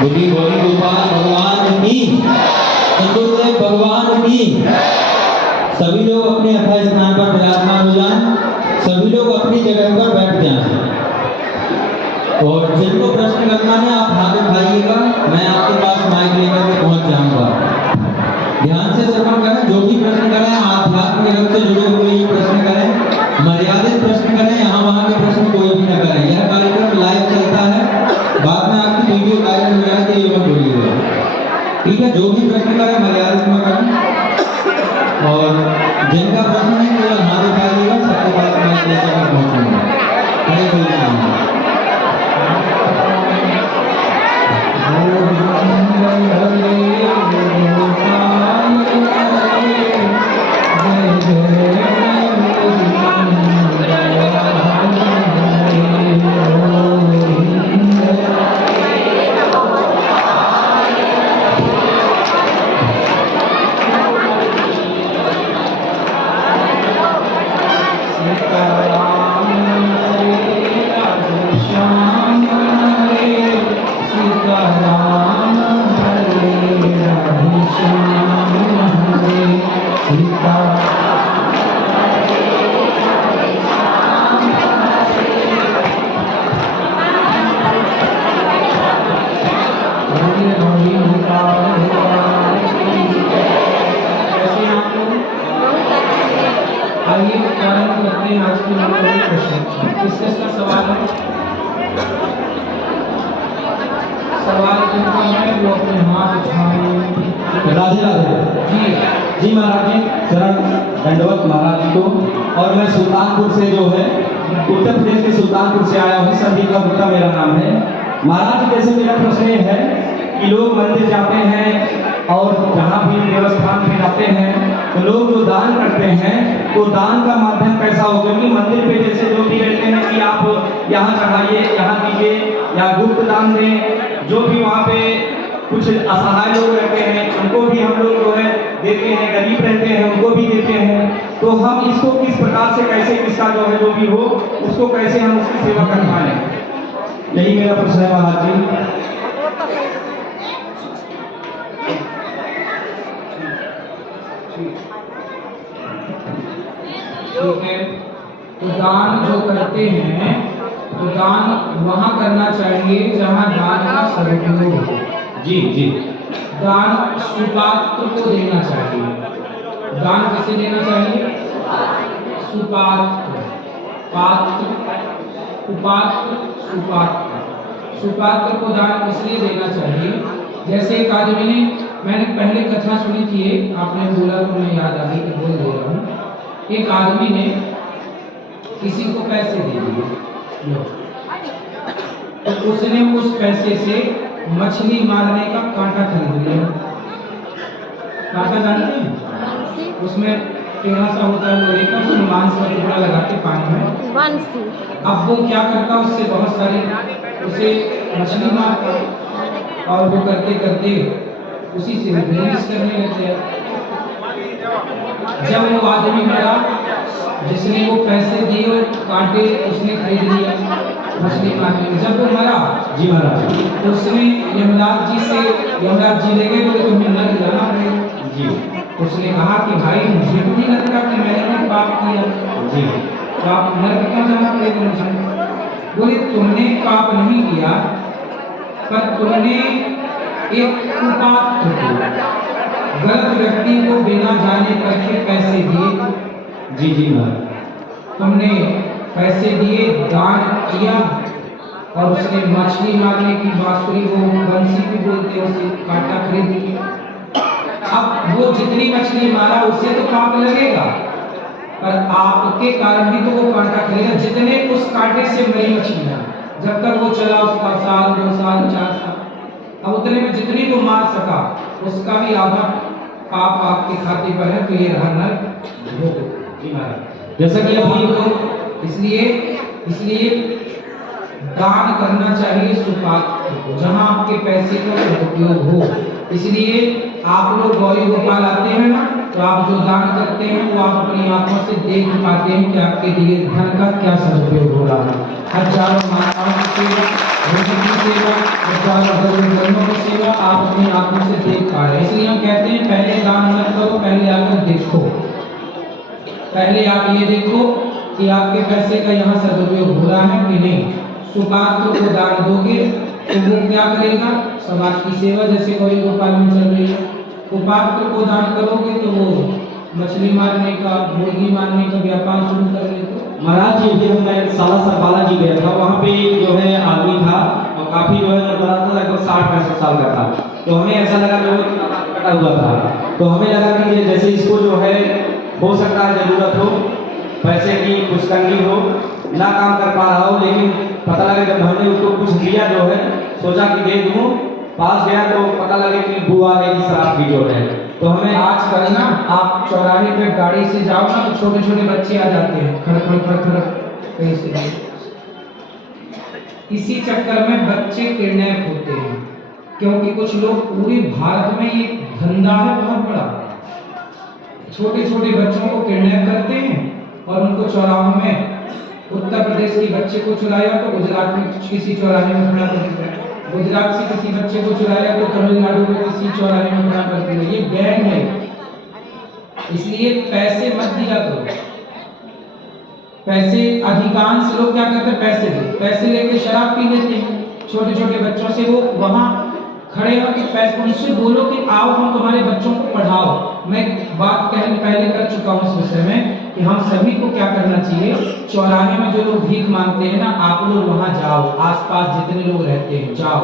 बोली बोली गोपाल भगवान की, चतुर्देव भगवान की। सभी लोग अपने अथाह स्थान पर विराजमान हो जाएं, सभी लोग अपनी जगह पर बैठ जाएं। और जिनको प्रश्न करना है आप हाथ उठाइएगा, मैं आपके पास माइक लेकर के पहुंच जाऊंगा। ध्यान से श्रवण करें, जो भी प्रश्न करें आध्यात्मिक जगत से जुड़े हुए ही प्रश्न करें, मर्यादित प्रश्न करें, यहाँ वहाँ के प्रश्न कोई भी न करें। यह कार्यक्रम लाइव चलता है, बाद में आपकी वीडियो वायरल हो जाए ये मत बोलिएगा, ठीक है। जो भी प्रश्न करें मर्यादित में करें, और जिनका प्रश्न है केवल हाथ उठाइएगा, सबके पास माइक लेकर पहुंचूंगा। हरे कृष्ण। राधे राधे जी। जी महाराज जी, चरण दंडवत महाराज जी को। और मैं सुल्तानपुर से जो है उत्तर प्रदेश के सुल्तानपुर से आया हूँ। संदीप गुप्ता मेरा नाम है। महाराज जी, जैसे मेरा प्रश्न ये है कि लोग मंदिर जाते हैं और जहाँ भी देवस्थान पे जाते हैं तो लोग जो दान करते हैं तो दान का माध्यम कैसा हो, क्योंकि मंदिर पे जैसे जो भी कहते हैं कि आप यहाँ चढ़ाइए, यहाँ दीजिए या गुप्त दान दें, जो भी वहाँ पे कुछ असहाय लोग रहते हैं उनको भी हम लोग जो है देते हैं, गरीब रहते हैं उनको भी देते हैं। तो हम इसको किस प्रकार से कैसे इसका जो है जो भी हो उसको कैसे हम उसकी सेवा कर पाए, यही मेरा प्रश्न है महाराज जी। ठीक है, तो दान जो करते हैं तो दान वहाँ करना चाहिए जहाँ दान का सदुपयोग हो। जी जी। दान सुपात्र को देना चाहिए। दान किसे देना चाहिए? सुपात्र, पात्र, कुपात्र, सुपात्र। सुपात्र को दान इसलिए देना चाहिए, जैसे एक आदमी ने, मैंने पहले कथा सुनी थी, आपने बोला तो मैं याद आ गई कि बोल दे रहा हूँ। एक आदमी ने किसी को पैसे दे दिए, तो उसने उस पैसे से मछली मारने का कांटा खरीद लिया। कांटा जानते हैं? उसमें टेढ़ा सा होता है लोहे का, उसमें मांस का टुकड़ा लगा के पानी में। अब वो क्या करता, उससे बहुत सारी उसे मछली मारता और वो करते करते उसी से बिजनेस करने लग गया। जब वो आदमी मरा जिसने वो पैसे दिए और कांटे उसने खरीद लिया मछली मारने में, जब वो मरा, जी महाराज, तो उसने यमराज जी से, यमराज जी ले गए बोले तुम्हें नर्क जाना पड़ेगा। जी। उसने कहा कि भाई मुझे भी नहीं लगता कि मैंने कोई पाप किया। जी। तो आप नर्क क्यों जाना पड़ेगा मुझे? बोले तुमने पाप नहीं किया, पर तुमने एक कुपात्र को, गलत व्यक्ति को बिना जाने करके पैसे दिए। जी जी महाराज, तुमने पैसे दिए, दान किया, और उसने मछली मारने की बांसुरी, वो बंसी भी बोलते हैं, उसे कांटा खरीद लिया। अब वो जितनी मछली मारा उससे तो पाप लगेगा, पर आपके कारण भी तो वो कांटा खरीदा। जितने उस कांटे से मरी मछलियां, जब तक वो चला उसका साल, 2 साल, 4 साल, अब उतने में जितनी वो मार सका उसका भी आधा पाप आपके खाते पर है। तो ये रहा नर्क। जी महाराज, जैसा कि अभी तो इसलिए दान करना चाहिए सुपात्र को, जहाँ आपके पैसे का उपयोग हो। इसलिए आप लोग गौरी गोपाल आते हैं ना, तो तो आप जो दान करते हैं वो आप अपनी आंखों से देख पाते हैं कि आपके दिए धन का क्या सदुपयोग हो रहा है। हजारों माताओं की सेवा, रोगी की सेवा, हजारों जरूरतमंदों की सेवा आप अपनी आंखों से देख पा रहे हैं। इसलिए हम कहते हैं पहले दान मत करो, पहले आकर देखो। पहले आप ये देखो कि आपके पैसे का यहाँ सदुपयोग हो रहा है कि नहीं। सुपात्र को दान दोगे तो वो क्या करेगा, समाज की सेवा, जैसे कोई गोपाल में चल रही है। कुपात्र को दान करोगे तो वो मछली मारने का, मुर्गी मारने का व्यापार शुरू कर लेते। महाराज जी अभी मैं सालासर बालाजी गया था, वहाँ पे जो है आदमी था और काफी जो है बड़ा था, लगभग 60-65 साल का था। तो हमें ऐसा लगा कि वो कटा हुआ था, तो हमें लगा कि ये जैसे इसको जो है हो सकता है जरूरत हो, पैसे की कुछ तंगी हो, ना काम कर पा रहा हो, लेकिन पता लगा जब हमने उसको कुछ दिया जो है, सोचा कि दे दूँ, पास गया तो पता लगे कि बुआ की शराब की जो है। तो हमें आजकल ना आप चौराहे पे गाड़ी से जाओ ना तो छोटे छोटे बच्चे आ जाते हैं, खड़ खड़ खड़ खड़ कहीं से। इसी चक्कर में बच्चे किडनैप होते हैं, क्योंकि कुछ लोग पूरे भारत में ये धंधा है बहुत बड़ा, छोटे छोटे बच्चों को किडनैप करते हैं और उनको चौराहों में, उत्तर प्रदेश के बच्चे को चुराया तो गुजरात में किसी चौराहे में खड़ा कर दिया, गुजरात से किसी बच्चे को चुराया तो तमिलनाडु में किसी चौराहे में खड़ा कर दिया। ये गैंग है, इसलिए पैसे मत दिया करो। पैसे अधिकांश लोग क्या करते हैं, पैसे लेके शराब पी लेते हैं। छोटे छोटे बच्चों से वो वहां खड़े होकर पैसे उनसे बोलो कि आओ हम तुम्हारे बच्चों को पढ़ाओ। मैं बात पहले कर चुका हूँ इस विषय में कि हम सभी को क्या करना चाहिए, चौराहे में जो लोग भीख मांगते हैं ना, आप लोग वहां जाओ, आसपास जितने लोग रहते हैं जाओ,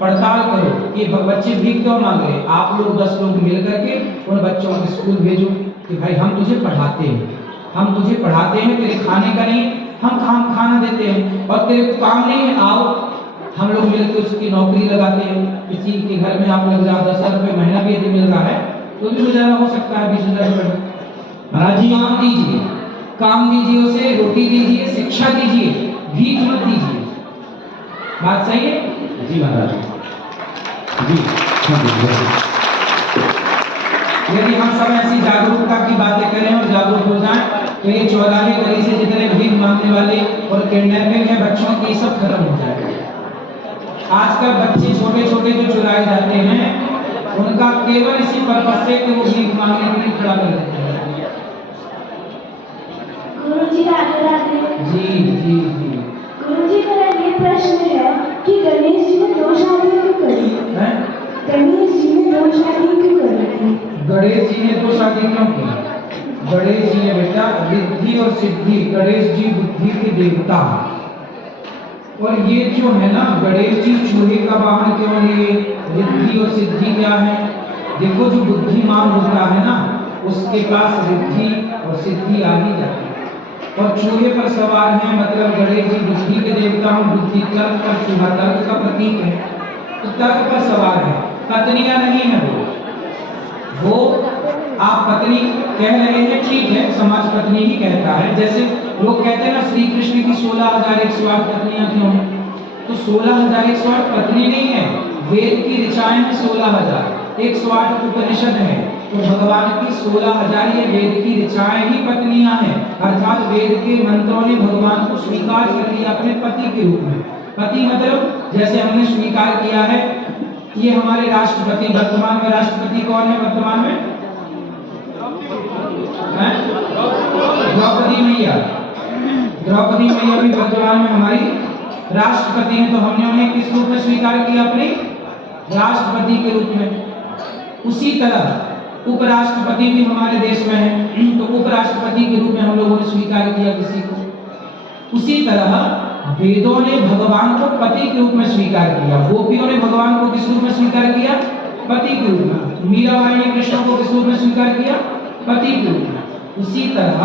पड़ताल करो कि बच्चे भीख क्यों मांग रहे हैं। आप लोग 10 लोग मिल करके उन बच्चों को स्कूल भेजो कि भाई हम तुझे पढ़ाते हैं, तेरे खाने का नहीं हम खाना देते हैं, और तेरे को काम नहीं है, आओ हम लोग मिलकर उसकी नौकरी लगाते हैं। किसी के घर में आप लग जाओ, 10,000 रुपये महीना भी यदि मिल रहा है तो भी गुजारा हो सकता है, 20,000 रुपये। महाराज जी काम दीजिए, उसे रोटी दीजिए, शिक्षा दीजिए, भीख मत दीजिए। बात सही है जी महाराज जी। यदि हम सब ऐसी जागरूकता की बातें करें और जागरूक हो जाएं तो ये चौराहे गली से जितने भीख मांगने वाले और किडनैपिंग है बच्चों की, सब खत्म हो जाएगा। आजकल बच्चे छोटे छोटे जो चुराए जाते हैं उनका केवल इसी पर्पस से कि वो भीख मांगने के लिए खड़ा कर देते हैं। गुरुजी राधे राधे। जी जी जी। गुरुजी मेरा ये प्रश्न है कि गणेश जी ने 2 शादियां क्यों करी? गणेश जी ने 2 शादियां क्यों करी थी? गणेश जी ने 2 शादी क्यों की? गणेश जी ने बेटा रिद्धि और सिद्धि, गणेश जी बुद्धि के देवता हैं। और ये जो है ना गणेश जी चूहे का वाहन क्यों लिए, रिद्धि और सिद्धि क्या है? देखो जो बुद्धिमान होता है ना उसके पास रिद्धि और सिद्धि आ ही जाती है। और चूहे पर सवार है, मतलब गणेश जी बुद्धि के देवता हैं, बुद्धि तर्क पर, चूहा तर्क का प्रतीक है, तो तर्क पर सवार है। पत्नियां नहीं है वो आप पत्नी कह रहे हैं, ठीक है, समाज पत्नी ही कहता है। जैसे लोग कहते हैं ना श्री कृष्ण की 16,108 पत्नियां क्यों हैं, तो 16,108 पत्नी नहीं है, वेद की ऋचाएं हैं 16,000, 108 उपनिषद है, तो भगवान की 16,000 ये वेद की ऋचाएं ही पत्नियां हैं। अर्थात वेद के मंत्रों ने भगवान को स्वीकार कर लिया अपने पति के रूप में। पति मतलब जैसे हमने स्वीकार किया है ये हमारे राष्ट्रपति, वर्तमान में राष्ट्रपति कौन है वर्तमान में? द्रौपदी मैया। द्रौपदी मैया भी वर्तमान में हमारी राष्ट्रपति हैं, तो हमने उन्हें किस रूप में स्वीकार किया? अपने राष्ट्रपति के रूप में। उसी तरह उपराष्ट्रपति भी हमारे देश में है, तो उपराष्ट्रपति के रूप में हम लोगों ने स्वीकार किया किसी को। उसी तरह वेदों ने भगवान को पति के रूप में स्वीकार किया, गोपियों ने भगवान को किस रूप में स्वीकार किया? पति के रूप में। मीराबाई ने कृष्ण को किस रूप में स्वीकार किया? पति के रूप में। उसी तरह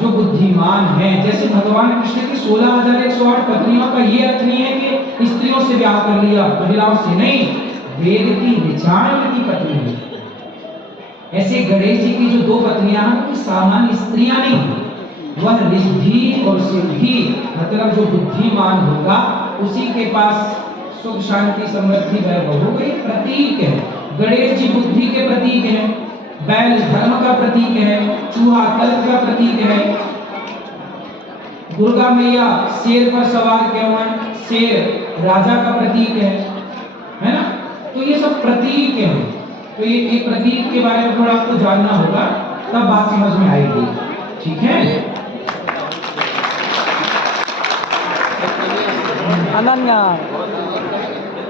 जो बुद्धिमान है, जैसे भगवान कृष्ण की 16,108 पत्नियों का ये अर्थ नहीं है कि स्त्रियों से ब्याह कर लिया, महिलाओं से नहीं, वेद की ऋचाएं उनकी पत्नी है। ऐसे गणेश जी की जो 2 पत्नियां हैं वो सामान्य स्त्रियां नहीं, वह रिद्धि और सिद्धि, मतलब जो बुद्धिमान होगा उसी के पास सुख शांति समृद्धि वैभव होगा। ये प्रतीक है, गणेश जी बुद्धि के प्रतीक हैं। बैल धर्म का प्रतीक है, चूहा तर्क का प्रतीक है, दुर्गा मैया शेर पर सवार क्यों है, शेर राजा का प्रतीक है ना। तो ये सब प्रतीक हैं। तो ये प्रतीक के बारे में थोड़ा आपको जानना होगा, तब बात समझ में आएगी। ठीक है। अनन्या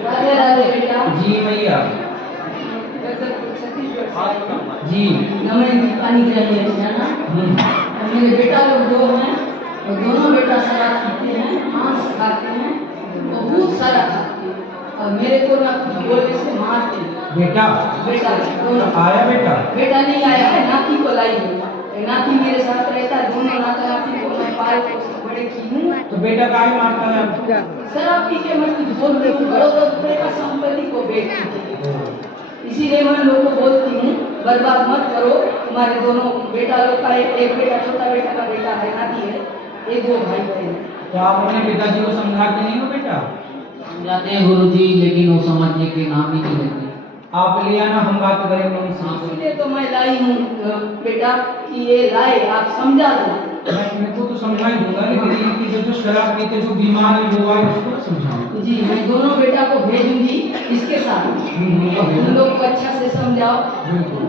राधे राधे बेटा। जी भैया जी। नमन पानी गिरानी है जाना। मेरे बेटा लोग दो हैं और दोनों बेटा शराब पीते हैं, मांस खाते हैं, बहुत सारा खाते हैं और मेरे को ना कुछ बोलने से मारते हैं। बेटा बेटा दोनों आया बेटा? बेटा नहीं आया है, नाती को लाई हूँ। नाती मेरे साथ रहता है, दोनों नाता नाती को मैं पाल के उसको बड़े की हूँ। तो बेटा काहे मारता है आपको? शराब पी के मैं कुछ बोलती हूँ, करोड़ों रुपए का संपत्ति को बेचती हूँ। इसीलिए मैं लोगों को बोलती हूँ बर्बाद मत करो। हमारे दोनों बेटा लोग का एक बेटा छोटा बेटा का बेटा है, नाती है, एक दो भाई बहन। तो आप अपने पिताजी को समझाते नहीं हो बेटा? समझाते हैं गुरुजी, लेकिन वो समझने के नाम ही नहीं लेते। आप ले आना, हम बात करेंगे उनसे। इसलिए तो मैं लाई हूँ बेटा कि ये लाए, आप समझा दो। मैं को तो समझा ही दूंगा, लेकिन ये जो शराब पीते जो बीमार है वो आए उसको समझाऊं। जी मैं दोनों बेटा को भेजूंगी इसके साथ। उन लोग को अच्छा से समझाओ।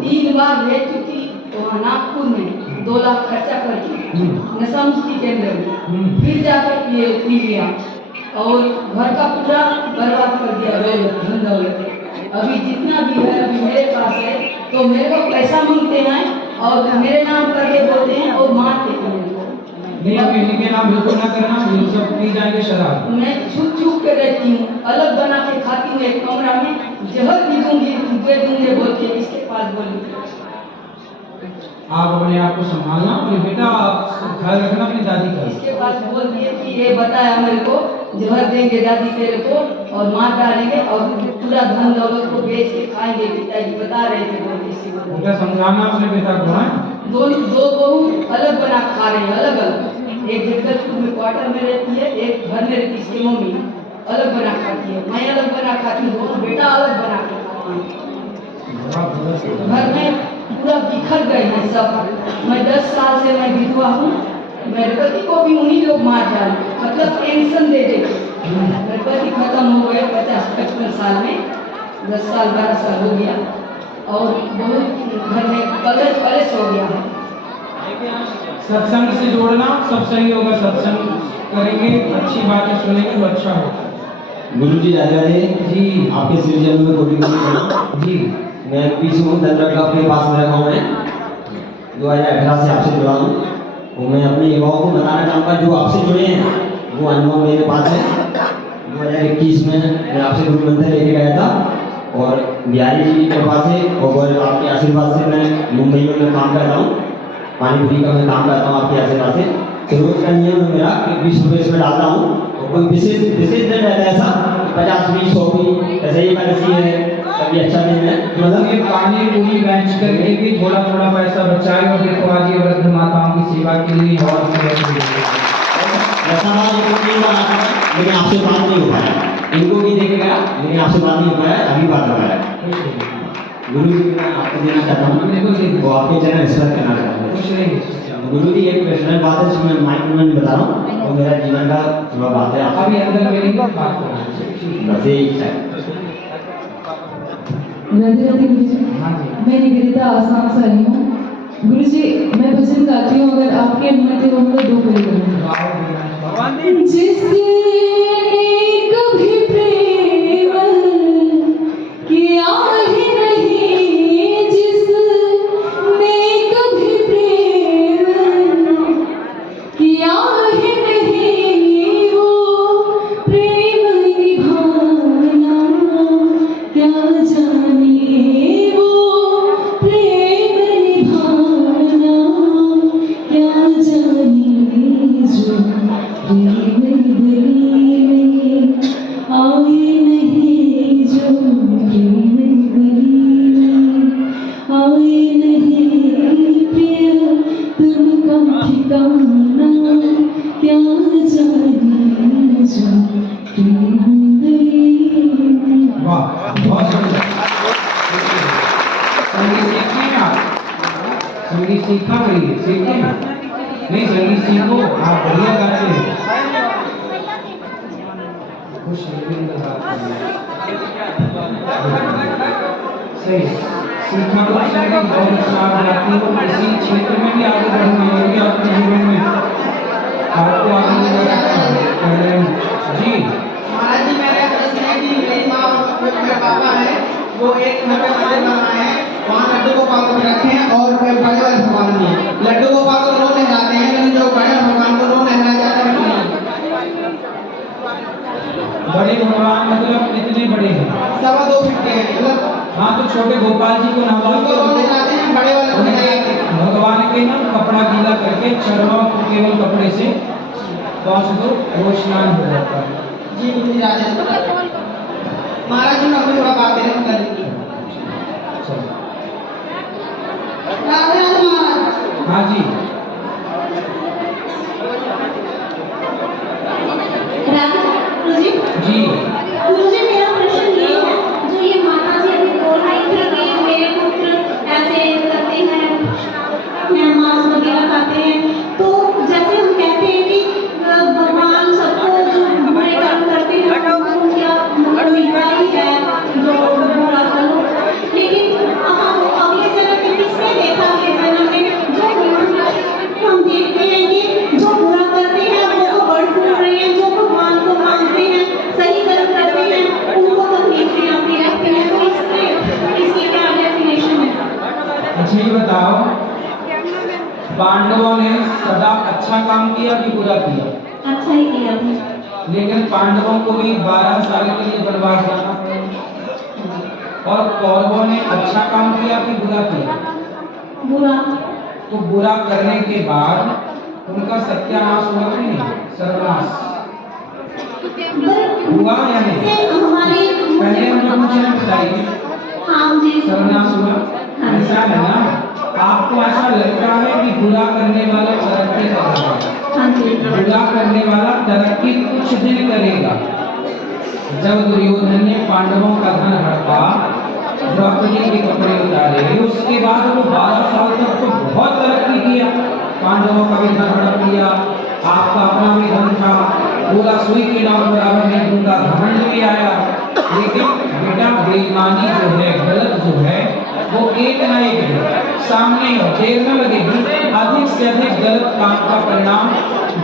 3 बार भेज चुकी वहाँ नागपुर में 2 लाख खर्चा करके नशा मुक्ति केंद्र में, फिर जाकर पी लिया और घर का पूरा बर्बाद कर दिया, धन दौलत। अभी जितना भी है अभी मेरे पास है, तो मेरे को पैसा मांगते हैं और मेरे नाम करके बोलते हैं और मारते हैं मेरे को। नहीं, आप इनके नाम बिल्कुल ना करना, ये सब पी जाएंगे शराब। मैं छुप छुप के रहती हूँ, अलग बना के खाती हूँ एक कमरा में, जहर भी दूंगी दे दूंगे बोल के इसके पास बोली। आप अपने आप को संभालना, अपने बेटा आप ख्याल रखना अपनी दादी का। इसके पास बोल दिए कि ये बताया मेरे को जहर देंगे दादी तेरे को और मार डालेंगे और पूरा धन दौलत को बेच के खाएंगे, पिताजी बता रहे थे बोल किसी को। बेटा समझाना अपने बेटा को है। दो बहू अलग बना खा रहे हैं, अलग अलग। एक जगदलपुर में क्वार्टर में रहती है, एक घर में रहती है, मम्मी अलग बना खाती है, मैं अलग बना खाती हूँ, दोनों बेटा अलग बना के खाते हैं। घर में पूरा बिखर गए हैं सब। मैं 10 साल से मैं विधवा हूँ, मेरे पति को भी उन्हीं लोग मार डाले, मतलब टेंशन दे देते। मेरे पति खत्म हो गए 50-55 साल में, 10 साल 12 साल हो गया और बहुत घर में कलेश हो गया है। सत्संग से जोड़ना सब सही होगा, सत्संग करेंगे, अच्छी बातें सुनेंगे तो अच्छा होगा। गुरुजी राधे राधे जी। आपके श्री जन्म में कोटि कोटि जी। मैं पीछे हूँ दंडक अपने पास में रखा हूँ। मैं 2018 से आपसे जुड़ा हूँ। तो मैं अपने युवाओं को बताना चाहूँगा जो आपसे जुड़े हैं, वो अनुभव मेरे पास है। 2021 में मैं आपसे गुरु मंत्र लेके गया था और बिहारी जी की कृपा से और आपके आशीर्वाद से मैं मुंबई में मैं काम करता हूँ, पानी पूरी का मैं काम करता हूँ आपके आशीर्वाद से। तो रोज का नियम है मेरा कि 20 रुपये इसमें डालता हूँ। तो कोई विशेष दिन रहता है ऐसा 50, 20, 100 भी ऐसे ही एकादशी है, कभी अच्छा दिन है, मतलब ये पानी पूरी बेच करके भी थोड़ा थोड़ा पैसा बचाए और फिर आज ये वृद्ध माताओं की सेवा के लिए और ऐसा बात नहीं बनाता है, लेकिन आपसे बात नहीं हो पाया। इनको भी देखे गया लेकिन आपसे बात नहीं हो पाया, अभी बात हो पाया। गुरु जी मैं आपको देना चाहता हूँ, वो आपके चरण रिस्पेक्ट करना चाहता हूँ। गुरु जी एक पर्सनल बात है जिसमें माइक में बता रहा हूँ, तो मेरा जीवन का थोड़ा बात है, आप अभी अंदर मेरी बात करना बस यही इच्छा है। राधे राधे गुरुजी। मैं निकिता आसाम से आई हूँ। गुरुजी मैं भजन गाती हूँ, अगर आपकी अनुमति हो तो 2 करेंगे। जिसने कभी प्रेम किया ही नहीं, जिसने कभी प्रेम किया ही नहीं, वो प्रेम निभाना क्या जाने, वो प्रेम निभाना क्या जाने। आप बढ़िया करते हैं। खुश सही सीखा तो आपने बहुत अच्छा आप जाती हो, इसी क्षेत्र में भी आगे बढ़ना होगी अपने जीवन में, आपको आगे ले जा सकते हैं जी। महाराज जी मेरे मेरी माँ और मेरे पापा है वो एक घर में मंदिर बनाए हैं, वहाँ लड्डू गोपाल को रखे हैं और बड़े वाले भगवान भी हैं। लड्डू गोपाल को रोज नहलाते हैं, लेकिन जो बड़े भगवान को रोज नहलाया जाता है बड़े भगवान मतलब कितने बड़े हैं? 2.25 फीट के हैं, मतलब हाँ तो छोटे गोपाल जी को उनको रोज नहलाते हैं, बड़े वाले को नहलाते हैं। भगवान के ना कपड़ा गीला करके चरणों को केवल कपड़े से पहुँच दो, वो स्नान हो जाता है। जी जी राजा महाराज जी अपनी थोड़ा बात करें कर लीजिए। चलो। राधे राधे महाराज। हाँ जी गुरुजी जी गुरुजी मेरा प्रश्न ये है, जो ये माता जी अभी बोल रही थी कि मेरे पुत्र ऐसे करते हैं, मांस वगैरह खाते हैं, तो जैसे हम कहते हैं कि भगवान सबको जो बुरे कर्म करते हैं उनका मिलता ही है जो बुरा करो, लेकिन हम अगले जन्म में किसने देखा, अगले जन्म में जो हम देखते हैं कि जो बुरा करते हैं वो तो बढ़ फूल रहे हैं, जो भगवान को मानते हैं सही कर्म करते हैं उनको तकलीफें आती रहती हैं, तो इसकी क्या डेफिनेशन है? अच्छा ये बताओ, पांडवों ने सदा अच्छा काम किया कि बुरा किया? अच्छा ही किया था। लेकिन पांडवों को भी 12 साल के लिए वनवास जाना पड़ा, और कौरवों ने अच्छा काम किया कि बुरा किया? बुरा। तो बुरा करने के बाद उनका सत्यानाश हुआ कि नहीं? सर्वनाश हुआ या नहीं? हमारे पहले हम लोग मुझे बताइए, हाँ जी सर्वनाश हुआ? ऐसा है ना, आपको ऐसा लगता है कि बुरा करने वाला तरक्की करेगा? हाँ जी बुरा करने वाला तरक्की कुछ दिन करेगा। जब दुर्योधन ने पांडवों का धन हड़पा, द्रौपदी के कपड़े उतारे, उसके बाद वो 12 साल तक तो बहुत तरक्की किया, पांडवों का भी धन हड़प लिया, आपका अपना भी धन था, बोला सुई के नाम बराबर नहीं दूंगा, घमंड भी आया। लेकिन बेटा बेईमानी जो है, गलत जो है, वो एक ना एक दिन सामने हो, देर न लगेगी, अधिक से अधिक गलत काम का परिणाम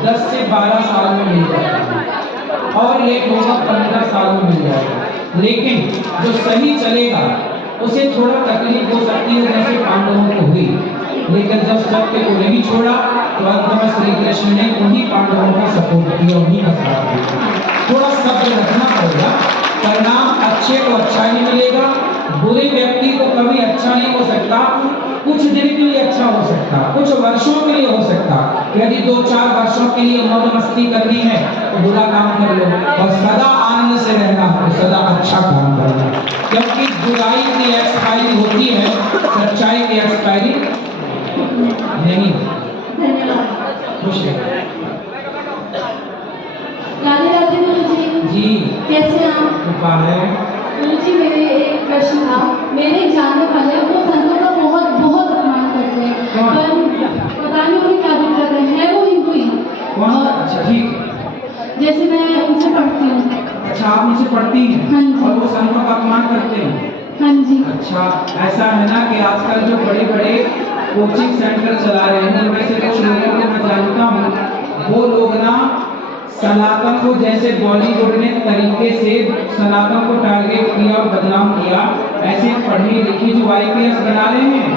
10 से 12 साल में मिल जाता है, और लेट होगा 15 साल में मिल जाएगा। लेकिन जो सही चलेगा उसे थोड़ा तकलीफ हो सकती है, जैसे पांडवों को हुई, लेकिन जब सत्य को नहीं छोड़ा तो अंत में श्री कृष्ण ने उन्हीं पांडवों का सपोर्ट किया, उन्हीं का साथ दिया। थोड़ा सब्र रखना पड़ेगा, परिणाम अच्छे को अच्छा ही मिलेगा, बुरे व्यक्ति को कभी अच्छा नहीं हो सकता, कुछ दिन के लिए अच्छा हो सकता, कुछ वर्षों के लिए हो सकता। यदि 2-4 वर्षों के लिए मौज मस्ती करनी है तो बुरा काम कर लो, और सदा आनंद से रहना तो सदा अच्छा काम करना, क्योंकि बुराई की एक्सपायरी होती है, सच्चाई की एक्सपायरी नहीं। धन्यवाद। खुश है राधे राधे गुरुजी। जी कैसे हैं आप? कृपा है। गुरुजी मेरे एक प्रश्न था, मेरे एक जानने वाले वो संतों का बहुत बहुत अपमान करते हैं, कौन? पर पता नहीं उन्हें क्या दिक्कत है वो हिंदू ही। कौन? अच्छा ठीक। जैसे मैं उनसे पढ़ती हूँ। अच्छा आप उनसे पढ़ती हैं? हाँ जी। और वो संतों का अपमान करते हैं? हाँ जी। अच्छा ऐसा है ना कि आजकल जो बड़े बड़े कोचिंग सेंटर चला रहे हैं, उनमें से कुछ लोगों को मैं जानता हूँ, वो लोग ना सनातन को जैसे बॉलीवुड ने तरीके से सनातन को टारगेट किया और बदनाम किया, ऐसे पढ़ी लिखी जो IPS बना रहे हैं,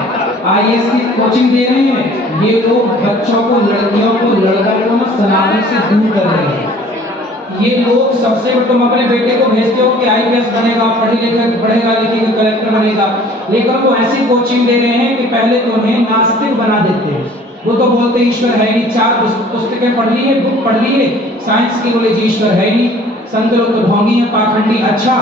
IAS की कोचिंग दे रहे हैं, ये लोग बच्चों को, लड़कियों को, लड़कों को ना सनातन से दूर कर रहे हैं। ये लोग सबसे, तुम अपने बेटे को भेजते हो कि IPS बनेगा, पढ़ी लिखकर पढ़ेगा लिखेगा कलेक्टर बनेगा, लेकिन वो ऐसी कोचिंग दे रहे हैं कि पहले तो उन्हें नास्तिक बना देते हैं। वो तो बोलते ईश्वर है नहीं, 4 पुस्तकें पढ़ ली है, बुक पढ़ ली है साइंस की, बोले जी ईश्वर है नहीं, संत लोग तो ढोंगी है, पाखंडी। अच्छा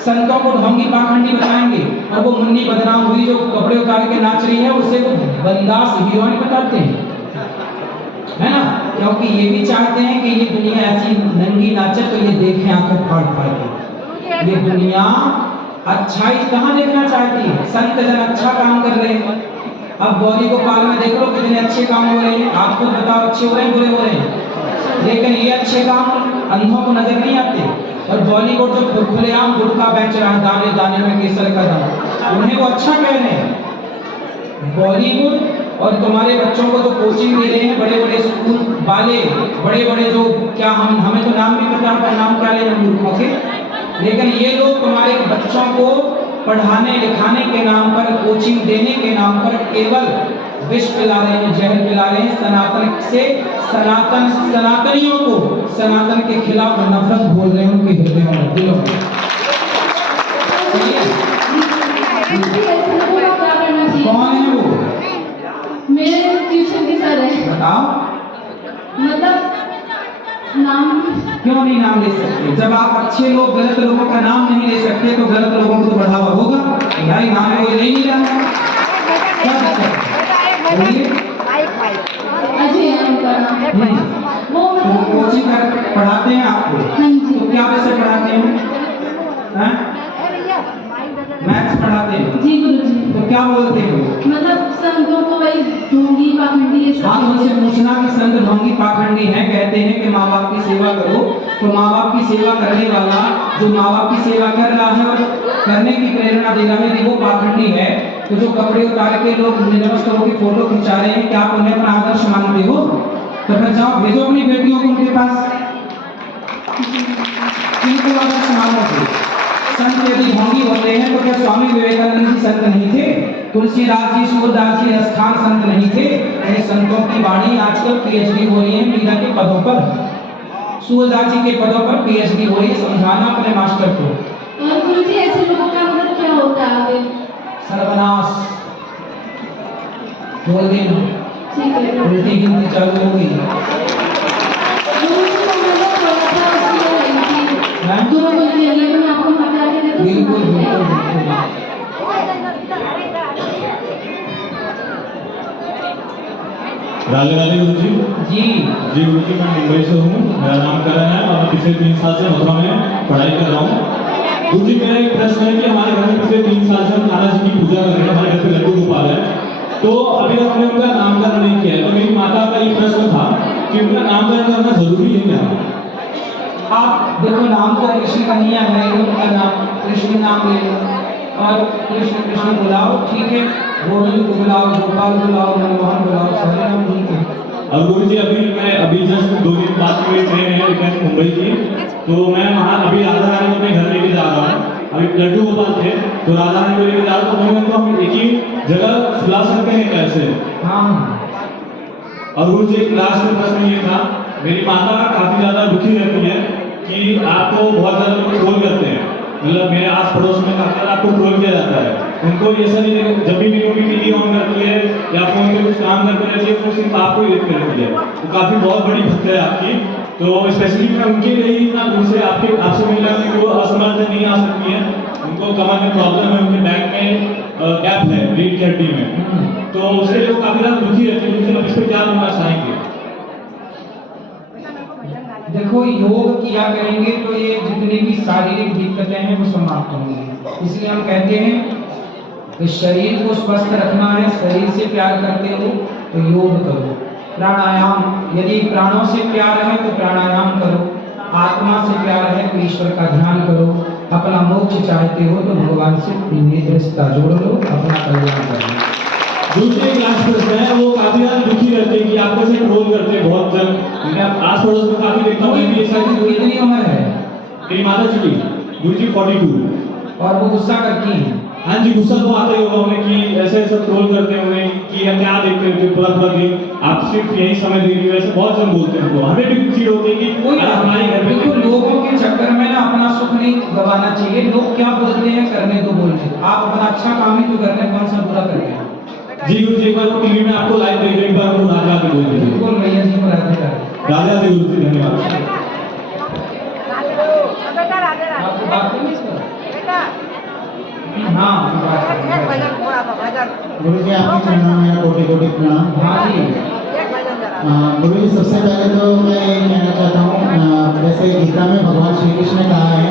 संतों को ढोंगी पाखंडी बताएंगे, और वो मुन्नी बदनाम हुई जो कपड़े उतार के नाच रही है, उसे वो बंदास हीरोइन बताते हैं, है ना, क्योंकि ये भी चाहते हैं कि ये दुनिया ऐसी नंगी नाचे तो ये देखें आंखें फाड़ फाड़ के। ये दुनिया अच्छाई कहाँ देखना चाहती है? संत जन अच्छा काम कर रहे हैं, अब गौरी गोपाल में देख लो कितने अच्छे काम हो रहे हैं, आप खुद बताओ अच्छे हो रहे हैं बुरे हो रहे हैं, लेकिन ये अच्छे काम अंधों को नजर नहीं आते। और बॉलीवुड जो खुलेआम गुटखा बेच रहा है, दाने दाने में केसर का दाम, उन्हें वो अच्छा कह रहे हैं। बॉलीवुड और तुम्हारे बच्चों को जो कोचिंग दे रहे हैं बड़े बड़े स्कूल वाले, बड़े बड़े जो क्या हमें तो नाम भी पता है, नाम क्या लेना मूर्खों के, लेकिन ये लोग तुम्हारे बच्चों को पढ़ाने लिखाने के नाम पर, कोचिंग देने के नाम पर केवल विष पिला रहे हैं, जहर पिला रहे हैं। सनातन से सनातनियों को सनातन के खिलाफ नफरत बोल रहे हैं उनके हृदयों में, दिलों में। क्या करना चाहिए? कौन है वो? मेरे ट्यूशन के सर है। बताओ। मतलब नाम क्यों नहीं नाम ले सकते? जब आप अच्छे लोग गलत लोगों का नाम नहीं ले सकते तो गलत लोगों को तो बढ़ावा होगा। भाई नाम कोई ले नहीं रहा है, क्या बोलिए? अजय है उनका नाम। वो तो कोचिंग कर पढ़ाते हैं आपको? हाँ जी। तो क्या वैसे पढ़ाते हैं? मैथ्स पढ़ाते हैं? जी गुरुजी। तो क्या बोलते हैं वो? मतलब संतों को वही ढोंगी पाखंडी ये सब। आप उनसे पूछना कि संत ढोंगी पाखंडी हैं, कहते हैं कि माँ बाप की सेवा करो, तो माँ बाप की सेवा करने वाला जो माँ बाप की सेवा कर रहा है और करने की प्रेरणा दे रहा है, यदि वो पाखंडी है, तो जो कपड़े उतार के लोग निर्वस्त्र की फोटो खिंचा रहे हैं, क्या आप उन्हें अपना आदर्श मानते हो? तो फिर जाओ भेजो अपनी बेटियों को उनके पास, किनको आदर्श मानोगे? संत यदि ढोंगी होते हैं तो क्या स्वामी विवेकानंद जी संत नहीं थे? तुलसीदास जी, सूरदास जी स्थान संत नहीं थे? इन संतों की वाणी आजकल पीएचडी हो रही है मीडिया के पदों पर, सूरदास जी के पदों पर पीएचडी हो रही है। समझाना अपने मास्टर को। और गुरुजी ऐसे लोगों का मतलब क्या होता है आगे? सर्वनाश बोल देना, ठीक है। उल्टी गिनती चालू होगी। गुरुजी को मतलब थोड़ा सा उसमें है कि हैं? गुरुकुल के लिए मैं आपको बता के दे दूं। बिल्कुल बिल्कुल बिल्कुल। राधे राधे गुरु जी। जी गुरु जी, मैं मुंबई से हूँ, मेरा नाम करण है और मैं पिछले 3 साल से मथुरा में पढ़ाई कर रहा हूँ। गुरु जी, मेरा एक प्रश्न है कि हमारे घर में पिछले 3 साल से हम कान्हा जी की पूजा कर रहे हैं, हमारे घर पे लड्डू गोपाल है, तो अभी तक हमने उनका नामकरण नहीं किया है। तो मेरी माता का एक प्रश्न था कि उनका नामकरण करना जरूरी है क्या? आप देखो, नाम तो कृष्ण कन्हैया है, उनका नाम कृष्ण नाम ले लो और कृष्ण कृष्ण बुलाओ, ठीक है। गोविंद को बुलाओ, गोपाल बुलाओ, मनमोहन बुलाओ, सारे नाम ठीक है। और गुरु जी, अभी जस्ट 2 दिन बाद मेरी ट्रेन है रिटर्न मुंबई की, तो मैं वहाँ अभी राधा रानी को अपने घर लेके जा रहा हूँ। अभी लड्डू गोपाल थे तो राधा रानी को लेके जा रहा हूँ, तो उनको हम एक ही जगह सुला सकते हैं कैसे? हाँ। और गुरु जी, एक लास्ट में प्रश्न ये था, मेरी माता काफी ज्यादा दुखी रहती है कि आपको बहुत ज्यादा लोग ट्रोल करते हैं, मतलब मेरे आस पड़ोस में काफी ज्यादा आपको ट्रोल किया जाता है। उनको ये सब जब भी मेरी मम्मी टीवी ऑन करती है या फोन पे कुछ काम करते रहती है तो सिर्फ आपको ही देखते रहती है, तो काफी बहुत बड़ी भक्त है आपकी। तो स्पेशली मैं उनके लिए ही ना उनसे आपसे मिलना कि वो असमर्थ नहीं आ सकती है, उनको कमर में प्रॉब्लम है, उनके बैक में गैप है रीढ़ की हड्डी में, तो उसके लिए वो काफी ज्यादा दुखी रहती है। उनसे इस पर क्या बोलना चाहेंगे? देखो, योग किया करेंगे तो ये जितनी भी शारीरिक दिक्कतें हैं वो समाप्त होंगी। इसलिए हम कहते हैं कि शरीर को स्वस्थ रखना है, शरीर से प्यार करते हो तो योग करो, प्राणायाम, यदि प्राणों से प्यार है तो प्राणायाम करो, आत्मा से प्यार है तो ईश्वर का ध्यान करो, अपना मोक्ष चाहते हो तो भगवान से नेत्र रिश्ता जोड़ लो, अपना कल्याण करो। दूसरे क्लास प्रश्न है, वो काफी ज्यादा दुखी रहते हैं कि आपको से ट्रोल करते हैं बहुत जन, मैं आस पड़ोस में काफी देखता हूँ कि ये सारी कितनी उम्र है मेरी माता जी की? गुरु जी 42। और वो गुस्सा करती है? हाँ जी, गुस्सा तो आता ही होगा उन्हें कि ऐसे ऐसे ट्रोल करते हैं उन्हें कि या क्या देखते हैं पूरा दिन, आप सिर्फ यही समय दे रही हो, ऐसे बहुत जन बोलते हैं। तो हमें भी चीज होती है कि कोई हमारे घर में बिल्कुल लोगों के चक्कर में ना अपना सुख नहीं गवाना चाहिए। लोग क्या बोलते हैं करने दो, बोलने दो, आप अपना अच्छा काम ही तो करने, कौन सा बुरा कर रहे हैं? जी गुरु जी, एक बार टीवी में आपको लाइव देख रहे, एक बार हमको राजा के बोल दीजिए। बिल्कुल भैया जी को राधे राधे। राजा दे गुरु जी, धन्यवाद। आपको बात करनी है? हाँ, बात करनी है। गुरु जी, आपके चरणों में मेरा कोटि कोटि प्रणाम। हाँ जी। गुरु जी, सबसे पहले तो मैं ये कहना चाहता हूँ, जैसे गीता में भगवान श्री कृष्ण ने कहा है